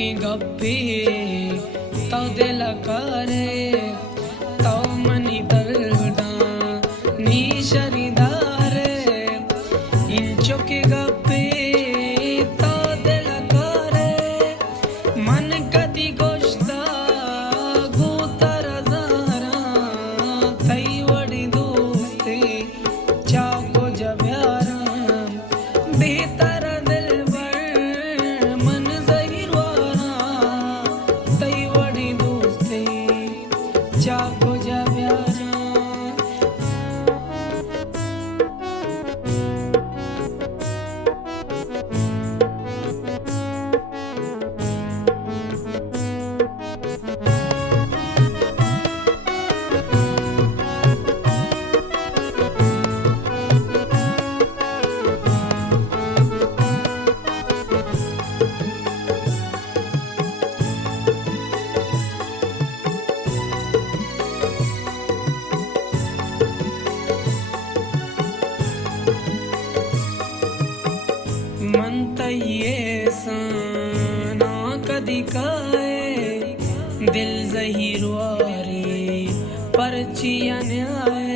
की गप्पी तो दिल करे तो मनी दर्दा नी शरीदारे इंचो की गप्पी तो दिल करे मन कदी गोश्ता गुतर जरा तई वड़ी दोस्ती चाको जब्यारा बेहतर दिल भर मन जहीर वारा तई वड़ी दोस्ती चाको जब्यारा मन तये साना कदी काए दिल जहीर वारी परचिया न्याय